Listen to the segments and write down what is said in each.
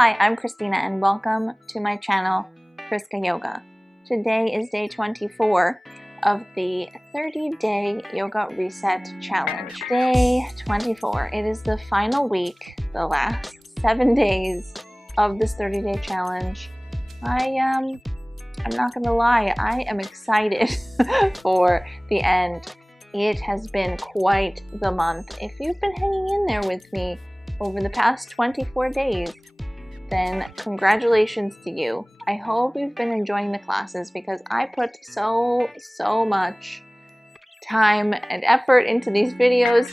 Hi, I'm Christina and welcome to my channel, ChriskaYoga. Today is day 24 of the 30-day yoga reset challenge. Day 24. It is the final week, the last 7 days of this 30-day challenge. I'm not gonna lie, I am excited for the end. It has been quite the month. If you've been hanging in there with me over the past 24 days, then congratulations to you. I hope you've been enjoying the classes because I put so much time and effort into these videos.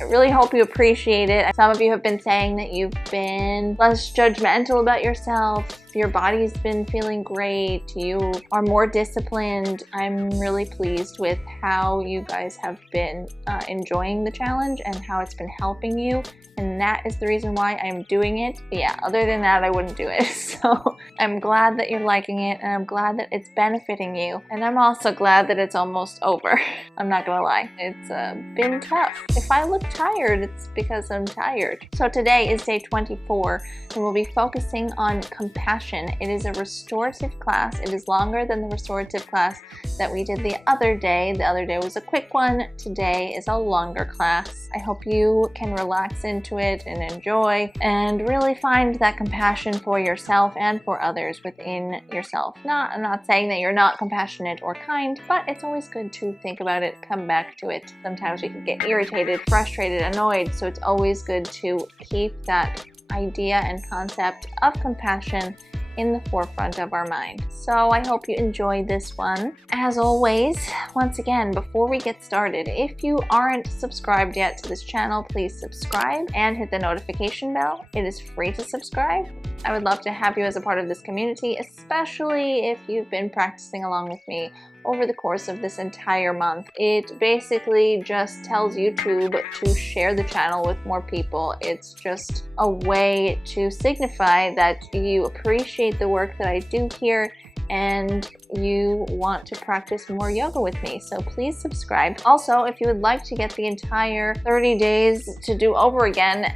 I really hope you appreciate it. Some of you have been saying that you've been less judgmental about yourself. Your body's been feeling great. You are more disciplined. I'm really pleased with how you guys have been enjoying the challenge and how it's been helping you. And that is the reason why I'm doing it. But yeah, other than that, I wouldn't do it. So I'm glad that you're liking it and I'm glad that it's benefiting you. And I'm also glad that it's almost over. I'm not gonna lie, it's been tough. If I look tired, it's because I'm tired. So today is day 24 and we'll be focusing on compassion. It is a restorative class. It is longer than the restorative class that we did the other day. The other day was a quick one. Today is a longer class. I hope you can relax into it and enjoy and really find that compassion for yourself and for others within yourself. I'm not saying that you're not compassionate or kind, but it's always good to think about it, come back to it. Sometimes we can get irritated, frustrated, annoyed, so it's always good to keep that idea and concept of compassion in the forefront of our mind. So I hope you enjoyed this one. As always, once again, before we get started, if you aren't subscribed yet to this channel, please subscribe and hit the notification bell. It is free to subscribe. I would love to have you as a part of this community, especially if you've been practicing along with me over the course of this entire month. It basically just tells YouTube to share the channel with more people. It's just a way to signify that you appreciate the work that I do here and you want to practice more yoga with me. So please subscribe. Also, if you would like to get the entire 30 days to do over again,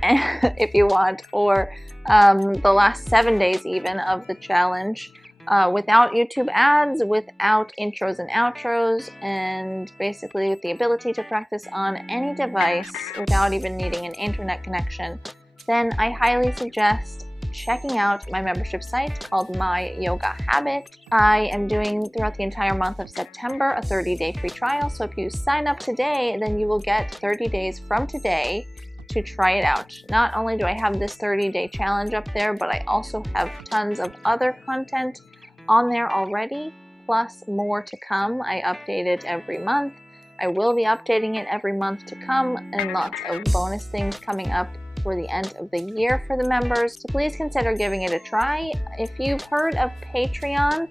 if you want, or the last 7 days even of the challenge, without YouTube ads, without intros and outros, and basically with the ability to practice on any device without even needing an internet connection, then I highly suggest checking out my membership site called My Yoga Habit. I am doing throughout the entire month of September a 30-day free trial. So if you sign up today, then you will get 30 days from today to try it out. Not only do I have this 30-day challenge up there, but I also have tons of other content on there already, plus more to come. I update it every month. I will be updating it every month to come, and lots of bonus things coming up for the end of the year for the members. So please consider giving it a try. If you've heard of Patreon,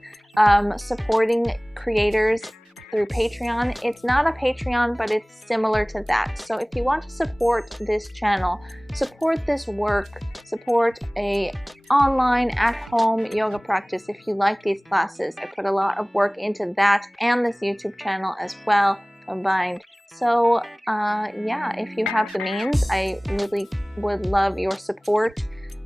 supporting creators through Patreon, it's not a Patreon, but it's similar to that. So if you want to support this channel, support this work, support a online at-home yoga practice, if you like these classes, I put a lot of work into that and this YouTube channel as well combined. So yeah, if you have the means, I really would love your support.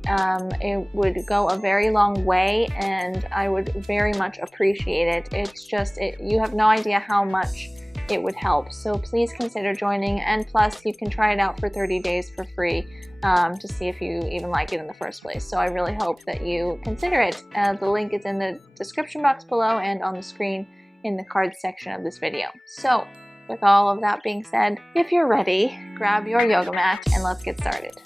It would go a very long way and I would very much appreciate it. It's just, you have no idea how much it would help. So please consider joining, and plus you can try it out for 30 days for free to see if you even like it in the first place. So I really hope that you consider it. The link is in the description box below and on the screen in the cards section of this video. So with all of that being said, if you're ready, grab your yoga mat and let's get started.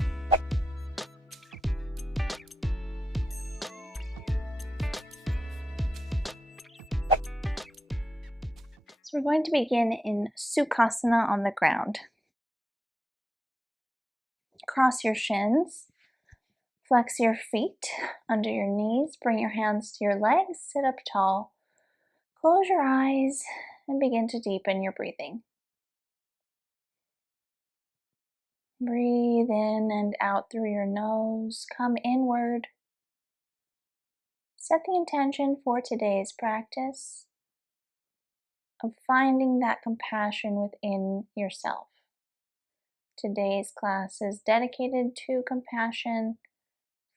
So we're going to begin in Sukhasana on the ground. Cross your shins, flex your feet under your knees, bring your hands to your legs, sit up tall, close your eyes, and begin to deepen your breathing. Breathe in and out through your nose, come inward. Set the intention for today's practice of finding that compassion within yourself. Today's class is dedicated to compassion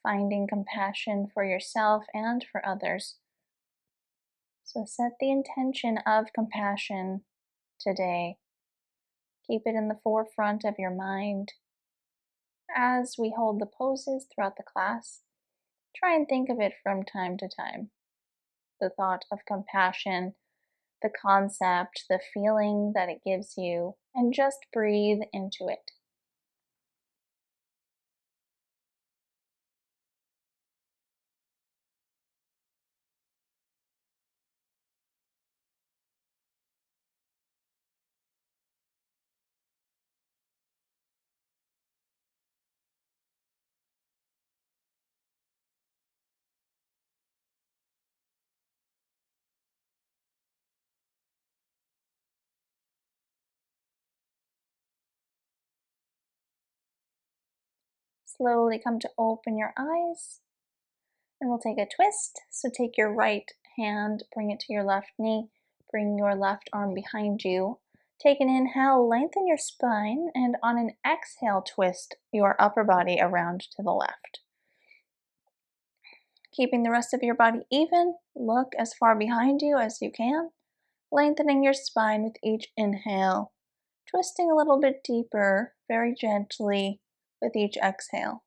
finding compassion for yourself and for others. So set the intention of compassion today. Keep it in the forefront of your mind. As we hold the poses throughout the class, try and think of it from time to time. The thought of compassion, the concept, the feeling that it gives you, and just breathe into it. Slowly come to open your eyes, and we'll take a twist. So take your right hand, bring it to your left knee, bring your left arm behind you. Take an inhale, lengthen your spine, and on an exhale, twist your upper body around to the left. Keeping the rest of your body even, look as far behind you as you can, lengthening your spine with each inhale, twisting a little bit deeper, very gently with each exhale.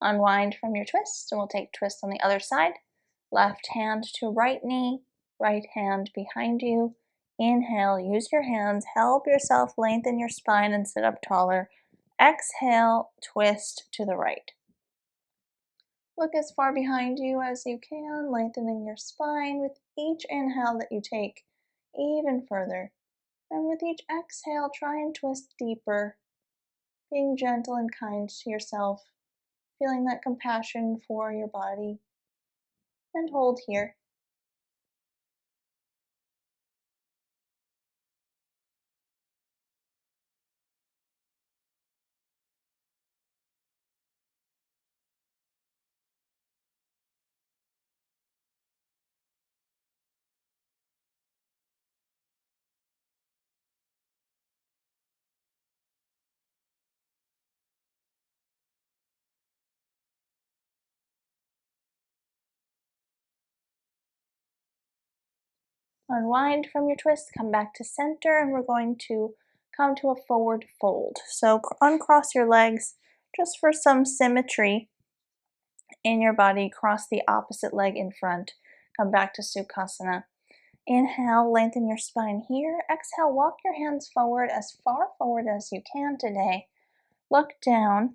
Unwind from your twist, and we'll take twist on the other side. Left hand to right knee, right hand behind you. Inhale, use your hands, help yourself lengthen your spine and sit up taller. Exhale, twist to the right. Look as far behind you as you can, lengthening your spine with each inhale that you take even further. And with each exhale, try and twist deeper, being gentle and kind to yourself, feeling that compassion for your body. And hold here. Unwind from your twist, come back to center, and we're going to come to a forward fold. So uncross your legs just for some symmetry in your body. Cross the opposite leg in front. Come back to Sukhasana. Inhale, lengthen your spine here. Exhale, walk your hands forward as far forward as you can today. Look down.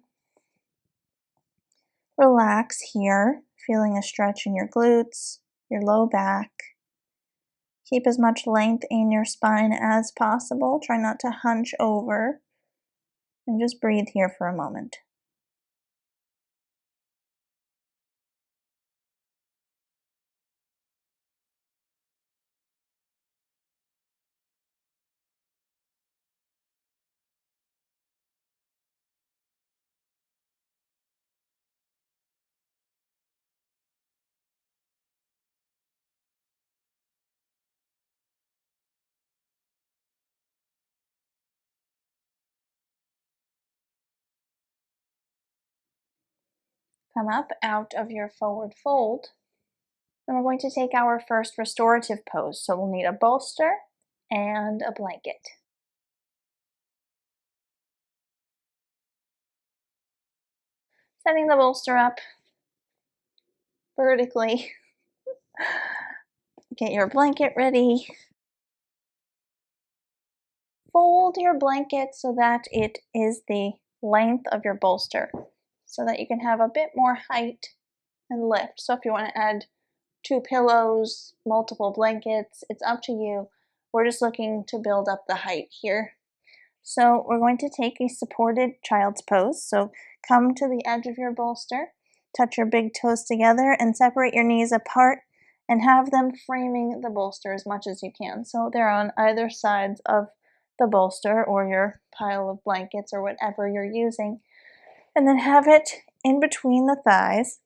Relax here, feeling a stretch in your glutes, your low back. Keep as much length in your spine as possible. Try not to hunch over. And just breathe here for a moment. Come up out of your forward fold. And we're going to take our first restorative pose. So we'll need a bolster and a blanket. Setting the bolster up vertically. Get your blanket ready. Fold your blanket so that it is the length of your bolster, so that you can have a bit more height and lift. So if you want to add 2 pillows, multiple blankets, it's up to you. We're just looking to build up the height here. So we're going to take a supported child's pose. So come to the edge of your bolster, touch your big toes together, and separate your knees apart and have them framing the bolster as much as you can. So they're on either sides of the bolster or your pile of blankets or whatever you're using. And then have it in between the thighs,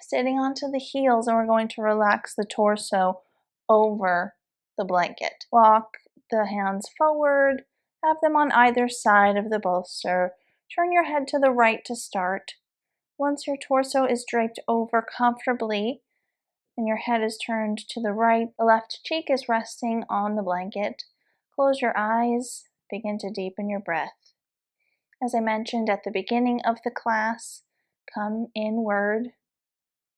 sitting onto the heels, and we're going to relax the torso over the blanket. Walk the hands forward, have them on either side of the bolster. Turn your head to the right to start. Once your torso is draped over comfortably and your head is turned to the right, the left cheek is resting on the blanket. Close your eyes, begin to deepen your breath. As I mentioned at the beginning of the class, come inward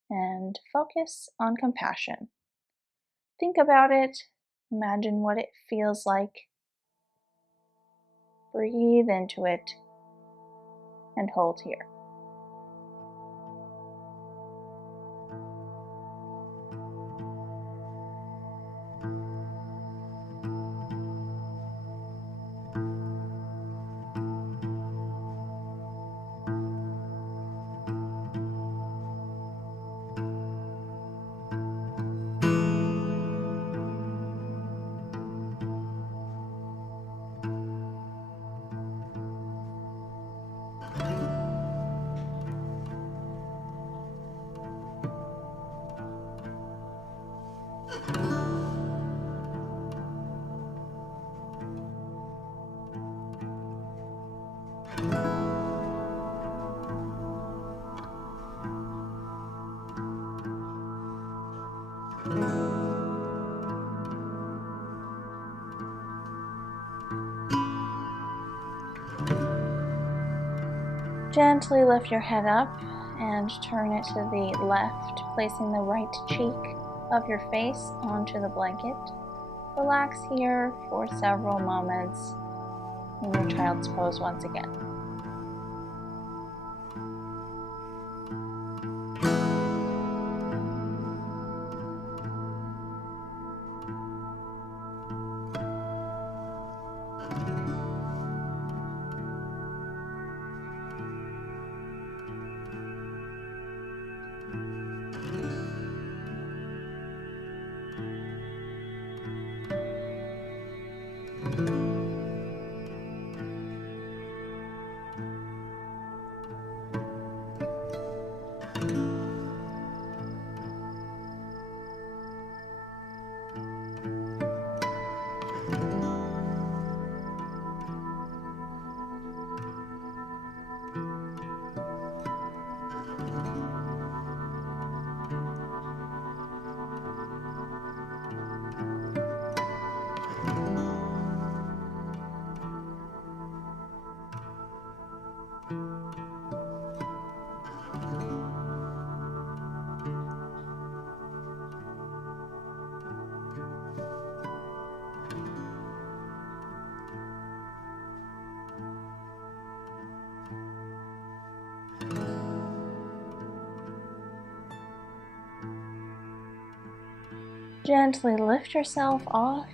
and focus on compassion. Think about it, imagine what it feels like. Breathe into it and hold here. Gently lift your head up and turn it to the left, placing the right cheek of your face onto the blanket. Relax here for several moments in your child's pose once again. Gently lift yourself off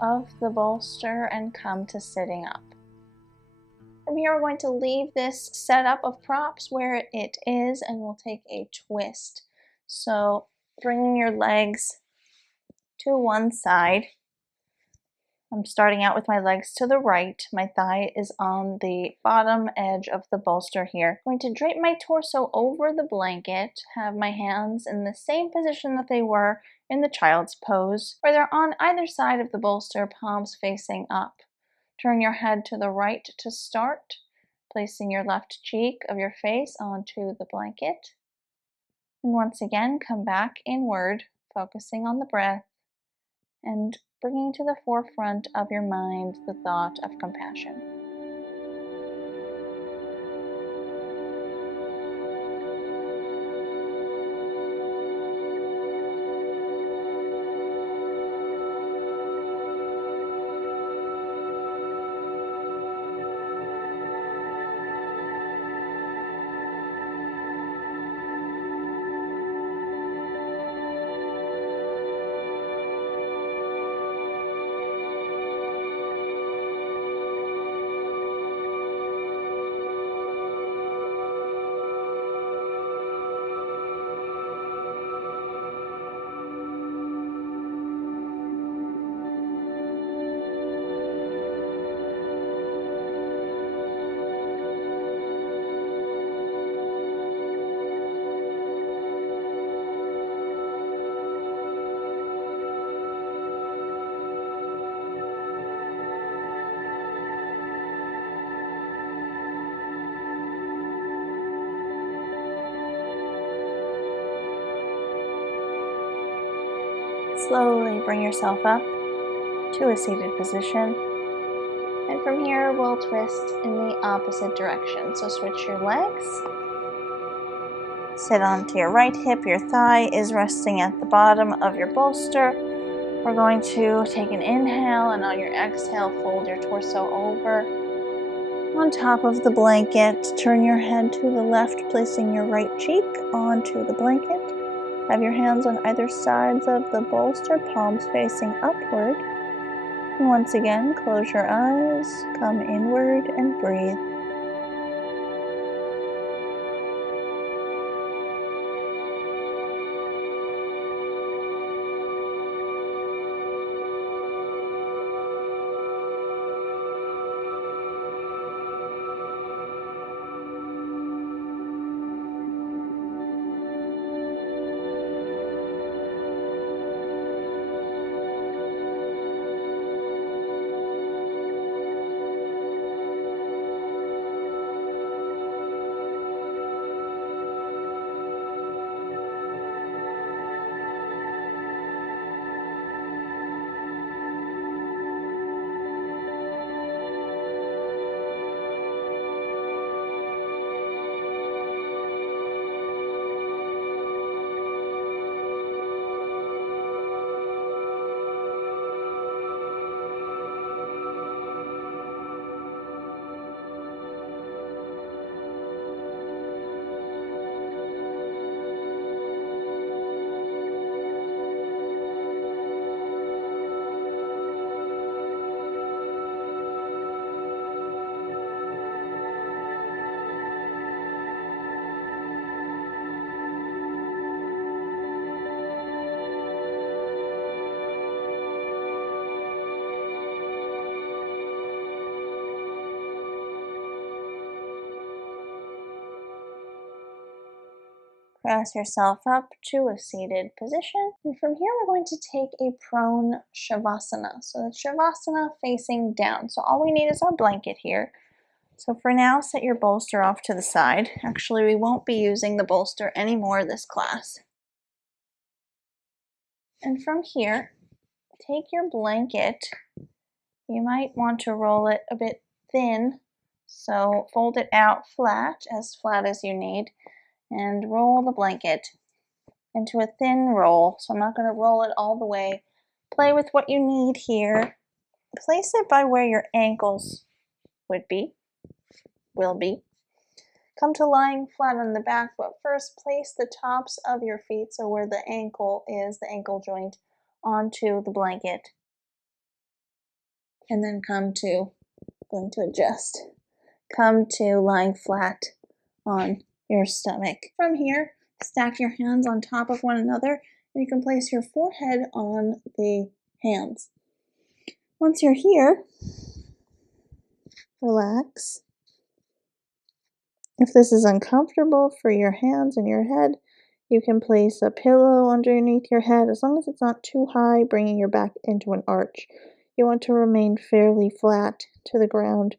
of the bolster and come to sitting up. From here, we're going to leave this setup of props where it is, and we'll take a twist. So bringing your legs to one side. I'm starting out with my legs to the right. My thigh is on the bottom edge of the bolster here. I'm going to drape my torso over the blanket, have my hands in the same position that they were in the child's pose, where they're on either side of the bolster, palms facing up. Turn your head to the right to start, placing your left cheek of your face onto the blanket. And once again, come back inward, focusing on the breath and bringing to the forefront of your mind the thought of compassion. Slowly bring yourself up to a seated position. And from here, we'll twist in the opposite direction. So switch your legs. Sit onto your right hip. Your thigh is resting at the bottom of your bolster. We're going to take an inhale, and on your exhale, fold your torso over on top of the blanket. Turn your head to the left, placing your right cheek onto the blanket. Have your hands on either sides of the bolster, palms facing upward. And once again, close your eyes, come inward, and breathe. Press yourself up to a seated position. And from here, we're going to take a prone shavasana. So it's shavasana facing down. So all we need is our blanket here. So for now, set your bolster off to the side. Actually, we won't be using the bolster anymore this class. And from here, take your blanket. You might want to roll it a bit thin. So fold it out flat as you need, and roll the blanket into a thin roll. So I'm not going to roll it all the way. Play with what you need here. Place it by where your ankles will be. Come to lying flat on the back, but first place the tops of your feet, so where the ankle is, the ankle joint, onto the blanket. And then come to lying flat on your stomach. From here, stack your hands on top of one another, and you can place your forehead on the hands. Once you're here, relax. If this is uncomfortable for your hands and your head, you can place a pillow underneath your head, as long as it's not too high, bringing your back into an arch. You want to remain fairly flat to the ground.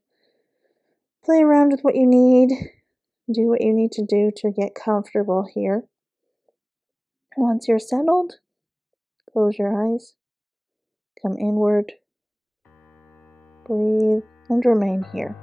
Play around with what you need. Do what you need to do to get comfortable here. Once you're settled, close your eyes, come inward, breathe, and remain here.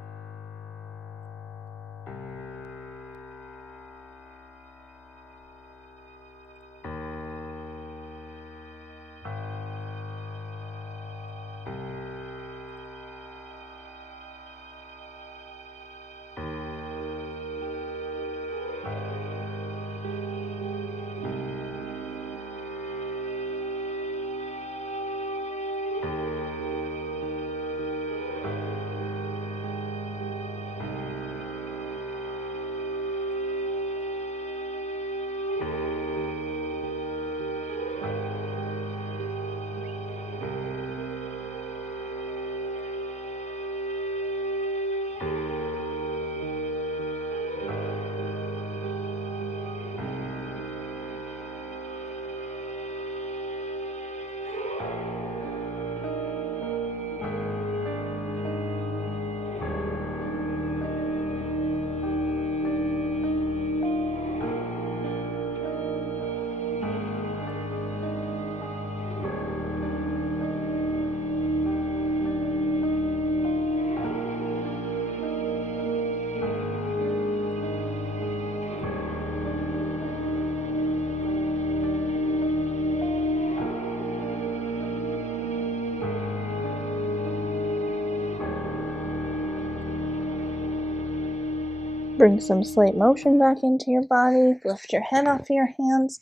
Bring some slight motion back into your body. Lift your head off your hands.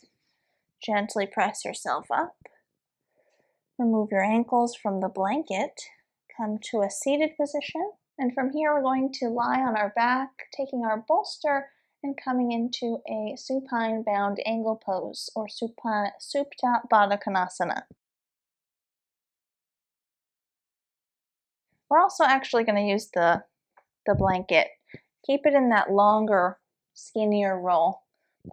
Gently press yourself up. Remove your ankles from the blanket. Come to a seated position. And from here, we're going to lie on our back, taking our bolster and coming into a supine bound angle pose, or Supta Baddha Konasana. We're also actually going to use the blanket. Keep it in that longer, skinnier roll.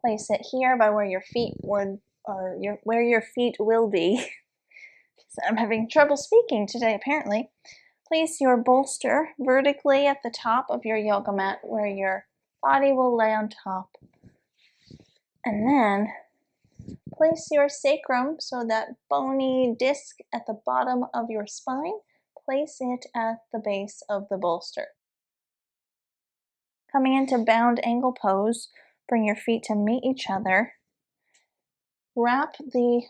Place it here by where your feet would, or where your feet will be. So I'm having trouble speaking today, apparently. Place your bolster vertically at the top of your yoga mat where your body will lay on top. And then place your sacrum, so that bony disc at the bottom of your spine, place it at the base of the bolster. Coming into bound angle pose, bring your feet to meet each other. Wrap the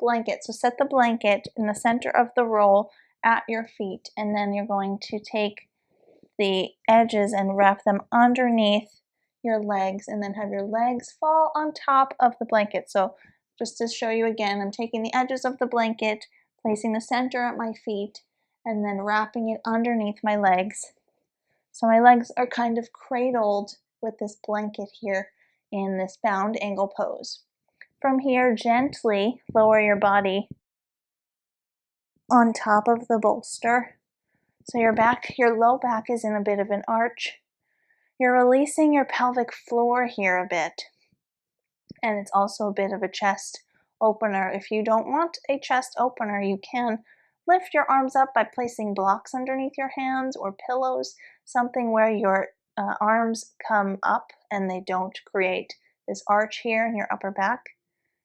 blanket, so set the blanket in the center of the roll at your feet, and then you're going to take the edges and wrap them underneath your legs, and then have your legs fall on top of the blanket. So just to show you again, I'm taking the edges of the blanket, placing the center at my feet, and then wrapping it underneath my legs. So my legs are kind of cradled with this blanket here in this bound angle pose. From here, gently lower your body on top of the bolster. So your low back is in a bit of an arch. You're releasing your pelvic floor here a bit. And it's also a bit of a chest opener. If you don't want a chest opener, you can lift your arms up by placing blocks underneath your hands or pillows, something where your arms come up and they don't create this arch here in your upper back.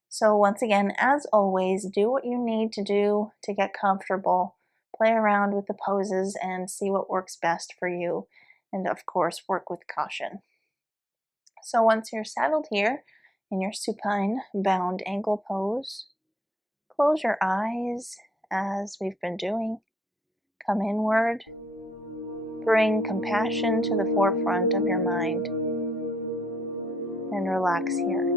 So once again, as always, do what you need to do to get comfortable. Play around with the poses and see what works best for you. And of course, work with caution. So once you're settled here in your supine bound angle pose, close your eyes as we've been doing. Come inward. Bring compassion to the forefront of your mind. And relax here.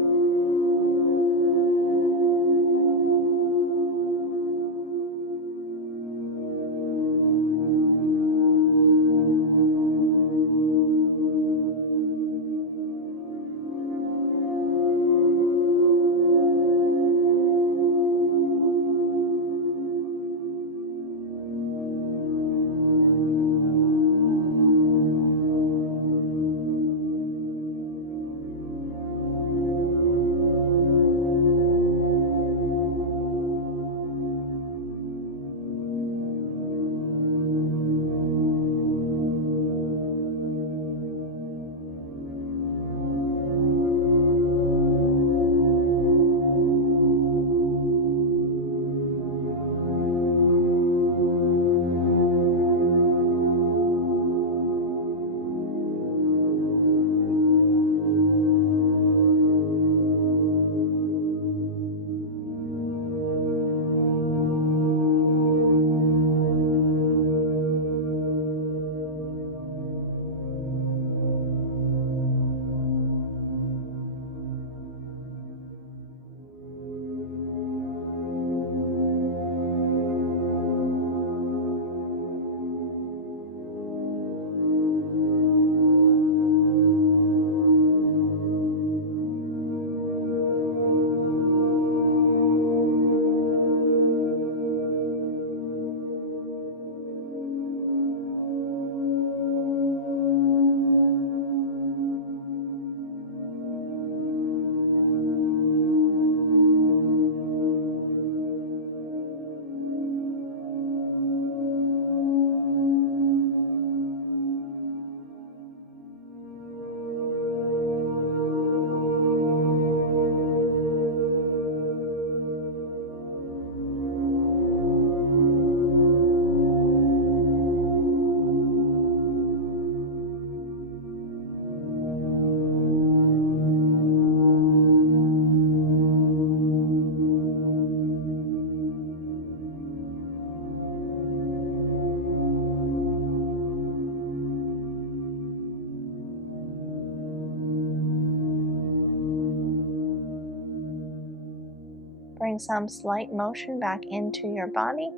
Bring some slight motion back into your body.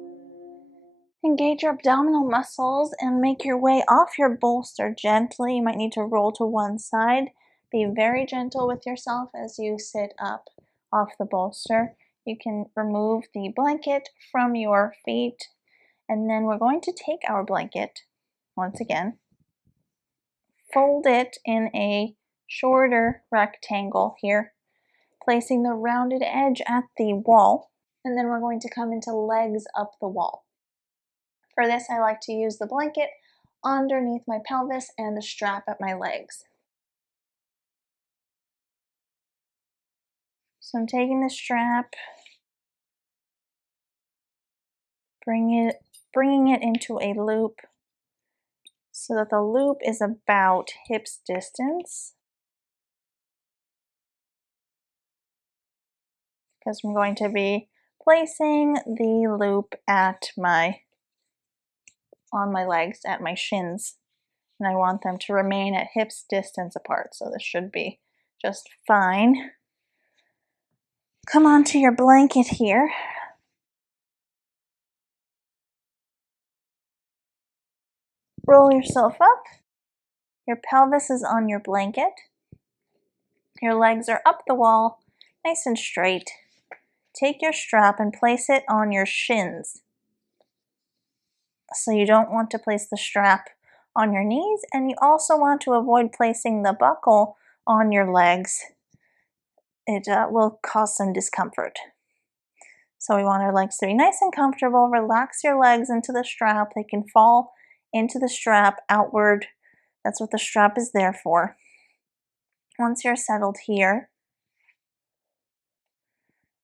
Engage your abdominal muscles and make your way off your bolster gently. You might need to roll to one side. Be very gentle with yourself as you sit up off the bolster. You can remove the blanket from your feet, and then we're going to take our blanket, once again, fold it in a shorter rectangle here, placing the rounded edge at the wall, and then we're going to come into legs up the wall. For this, I like to use the blanket underneath my pelvis and the strap at my legs. So I'm taking the strap, bringing it into a loop so that the loop is about hips distance, because I'm going to be placing the loop on my legs at my shins, and I want them to remain at hips distance apart, so this should be just fine. Come onto your blanket here. Roll yourself up. Your pelvis is on your blanket. Your legs are up the wall, nice and straight. Take your strap and place it on your shins. So you don't want to place the strap on your knees, and you also want to avoid placing the buckle on your legs. It will cause some discomfort. So we want our legs to be nice and comfortable. Relax your legs into the strap. They can fall into the strap outward. That's what the strap is there for. Once you're settled here,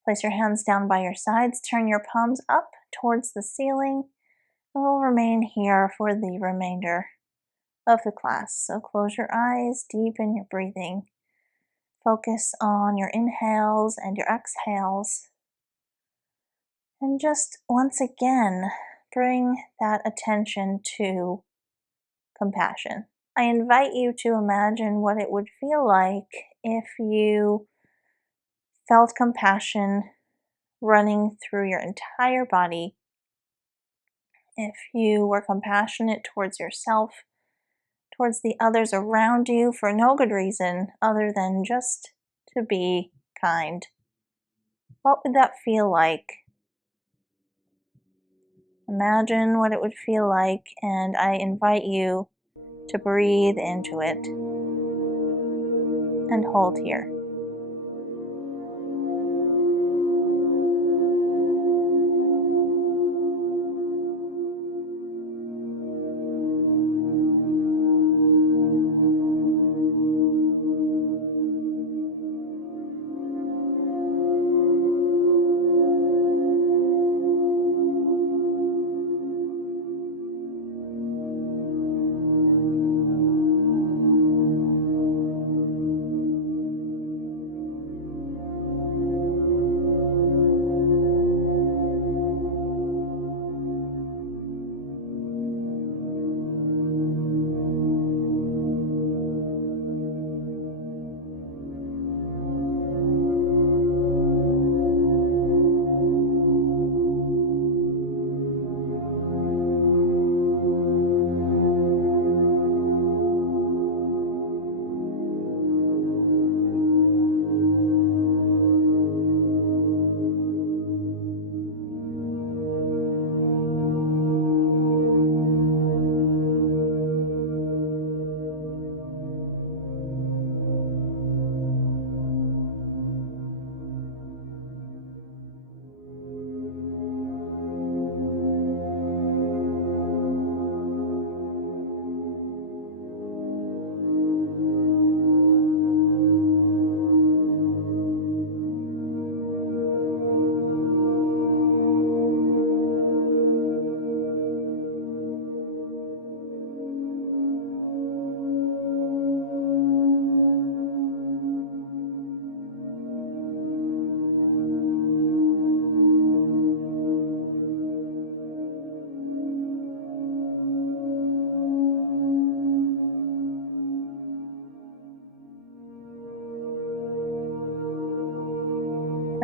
place your hands down by your sides. Turn your palms up towards the ceiling. And we'll remain here for the remainder of the class. So close your eyes, deepen your breathing. Focus on your inhales and your exhales. And just once again, bring that attention to compassion. I invite you to imagine what it would feel like if you felt compassion running through your entire body. If you were compassionate towards yourself, towards the others around you for no good reason other than just to be kind. What would that feel like? Imagine what it would feel like, and I invite you to breathe into it and hold here.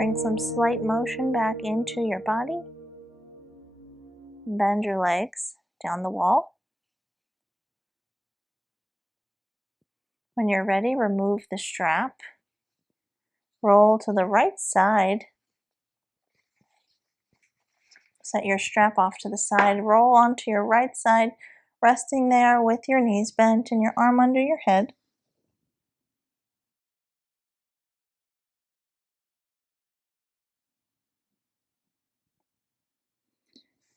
Bring some slight motion back into your body. Bend your legs down the wall. When you're ready, remove the strap. Roll to the right side. Set your strap off to the side. Roll onto your right side, resting there with your knees bent and your arm under your head.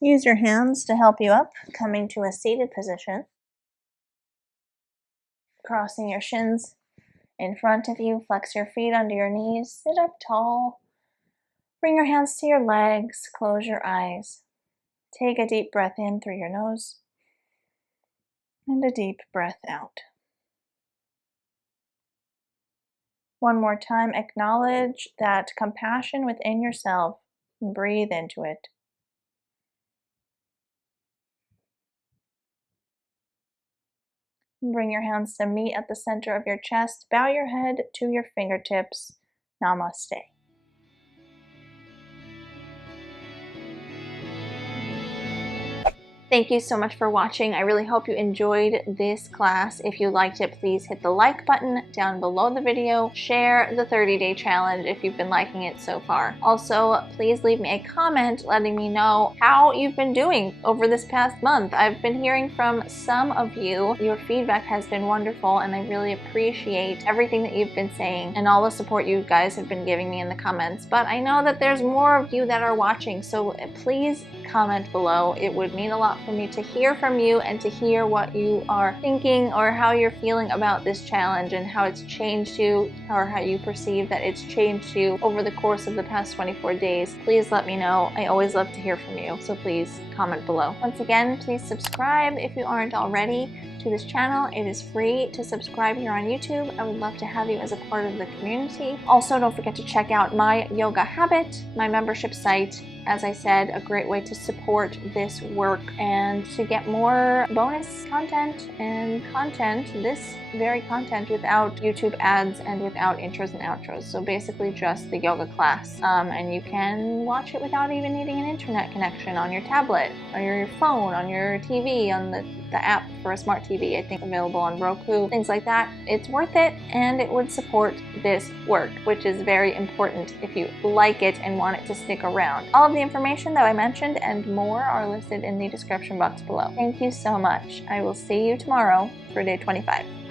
Use your hands to help you up, coming to a seated position. Crossing your shins in front of you, flex your feet under your knees, sit up tall. Bring your hands to your legs, close your eyes. Take a deep breath in through your nose and a deep breath out. One more time, acknowledge that compassion within yourself and breathe into it. Bring your hands to meet at the center of your chest. Bow your head to your fingertips. Namaste. Thank you so much for watching. I really hope you enjoyed this class. If you liked it, please hit the like button down below the video. Share the 30-day challenge if you've been liking it so far. Also, please leave me a comment letting me know how you've been doing over this past month. I've been hearing from some of you. Your feedback has been wonderful, and I really appreciate everything that you've been saying and all the support you guys have been giving me in the comments. But I know that there's more of you that are watching, so please comment below. It would mean a lot for me to hear from you and to hear what you are thinking or how you're feeling about this challenge and how it's changed you or how you perceive that it's changed you over the course of the past 24 days. Please let me know. I always love to hear from you, so please comment below. Once again, please subscribe if you aren't already to this channel. It is free to subscribe here on YouTube. I would love to have you as a part of the community. Also, don't forget to check out My Yoga Habit, my membership site. As I said, a great way to support this work and to get more bonus content and this very content without YouTube ads and without intros and outros. So basically just the yoga class. And you can watch it without even needing an internet connection on your tablet, or your phone, on your TV, on the app for a smart TV, I think available on Roku, things like that. It's worth it, and it would support this work, which is very important if you like it and want it to stick around. All of the information that I mentioned and more are listed in the description box below. Thank you so much. I will see you tomorrow for day 25.